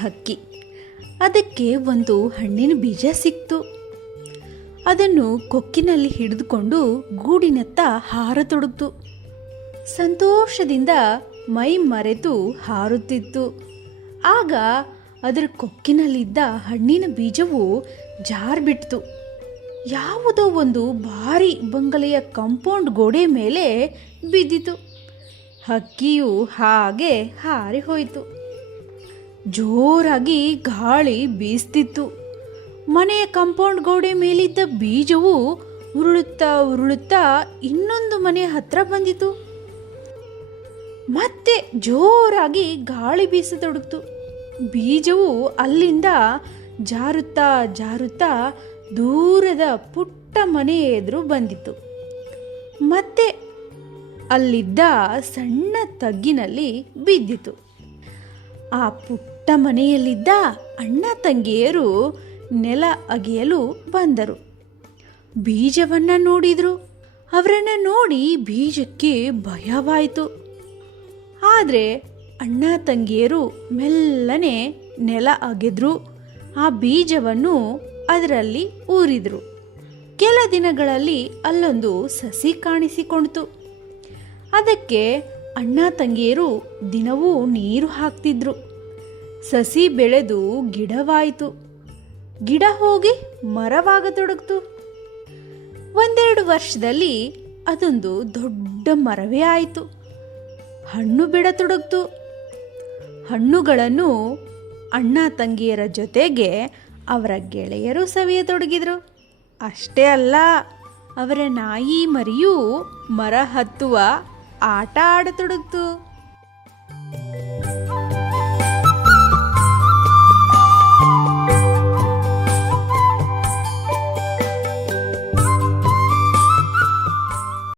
ಹಕ್ಕಿ. ಅದಕ್ಕೆ ಒಂದು ಹಣ್ಣಿನ ಬೀಜ ಸಿಕ್ತು. ಅದನ್ನು ಕೊಕ್ಕಿನಲ್ಲಿ ಹಿಡಿದುಕೊಂಡು ಗೂಡಿನತ್ತ ಹಾರತೊಡಗಿತು ಸಂತೋಷದಿಂದ ಮೈ ಮರೆತು ಹಾರುತ್ತಿತ್ತು. ಆಗ ಅದರ ಕೊಕ್ಕಿನಲ್ಲಿದ್ದ ಹಣ್ಣಿನ ಬೀಜವು ಜಾರ್ಬಿಡ್ತು ಯಾವುದೋ ಒಂದು ಭಾರಿ ಬಂಗಲೆಯ ಕಾಂಪೌಂಡ್ ಗೋಡೆ ಮೇಲೆ ಬಿದ್ದಿತು. ಹಕ್ಕಿಯು ಹಾಗೆ ಹಾರಿ ಹೋಯಿತು. ಜೋರಾಗಿ ಗಾಳಿ ಬೀಸ್ತಿತ್ತು. ಮನೆಯ ಕಾಂಪೌಂಡ್ ಗೋಡೆ ಮೇಲಿದ್ದ ಬೀಜವು ಉರುಳುತ್ತಾ ಉರುಳುತ್ತಾ ಇನ್ನೊಂದು ಮನೆ ಹತ್ರ ಬಂದಿತು. ಮತ್ತೆ ಜೋರಾಗಿ ಗಾಳಿ ಬೀಸತೊಡಗಿತು. ಬೀಜವು ಅಲ್ಲಿಂದ ಜಾರುತ್ತಾ ಜಾರುತ್ತಾ ದೂರದ ಪುಟ್ಟ ಮನೆ ಎದುರು ಬಂದಿತು ಮತ್ತೆ ಅಲ್ಲಿದ್ದ ಸಣ್ಣ ತಗ್ಗಿನಲ್ಲಿ ಬಿದ್ದಿತು. ಆ ಪುಟ್ಟ ಮನೆಯಲ್ಲಿದ್ದ ಅಣ್ಣ ತಂಗಿಯರು ನೆಲ ಅಗೆಯಲು ಬಂದರು. ಬೀಜವನ್ನ ನೋಡಿದ್ರು. ಅವರನ್ನ ನೋಡಿ ಬೀಜಕ್ಕೆ ಭಯವಾಯಿತು. ಆದರೆ ಅಣ್ಣ ತಂಗಿಯರು ಮೆಲ್ಲನೆ ನೆಲ ಅಗೆದ್ರು. ಆ ಬೀಜವನ್ನು ಅದರಲ್ಲಿ ಊರಿದ್ರು. ಕೆಲ ದಿನಗಳಲ್ಲಿ ಅಲ್ಲೊಂದು ಸಸಿ ಕಾಣಿಸಿಕೊಂಡಿತು. ಅದಕ್ಕೆ ಅಣ್ಣ ತಂಗಿಯರು ದಿನವೂ ನೀರು ಹಾಕ್ತಿದ್ರು. ಸಸಿ ಬೆಳೆದು ಗಿಡವಾಯಿತು. ಗಿಡ ಹೋಗಿ ಮರವಾಗತೊಡಗ್ತು. ಒಂದೆರಡು ವರ್ಷದಲ್ಲಿ ಅದೊಂದು ದೊಡ್ಡ ಮರವೇ ಆಯಿತು. ಹಣ್ಣು ಬಿಡತೊಡಗ್ತು. ಹಣ್ಣುಗಳನ್ನು ಅಣ್ಣ ತಂಗಿಯರ ಜೊತೆಗೆ ಅವರ ಗೆಳೆಯರು ಸವಿಯತೊಡಗಿದರು. ಅಷ್ಟೇ ಅಲ್ಲ, ಅವರ ನಾಯಿ ಮರಿಯೂ ಮರ ಹತ್ತುವ ಆಟ ಆಡತೊಡಗಿತು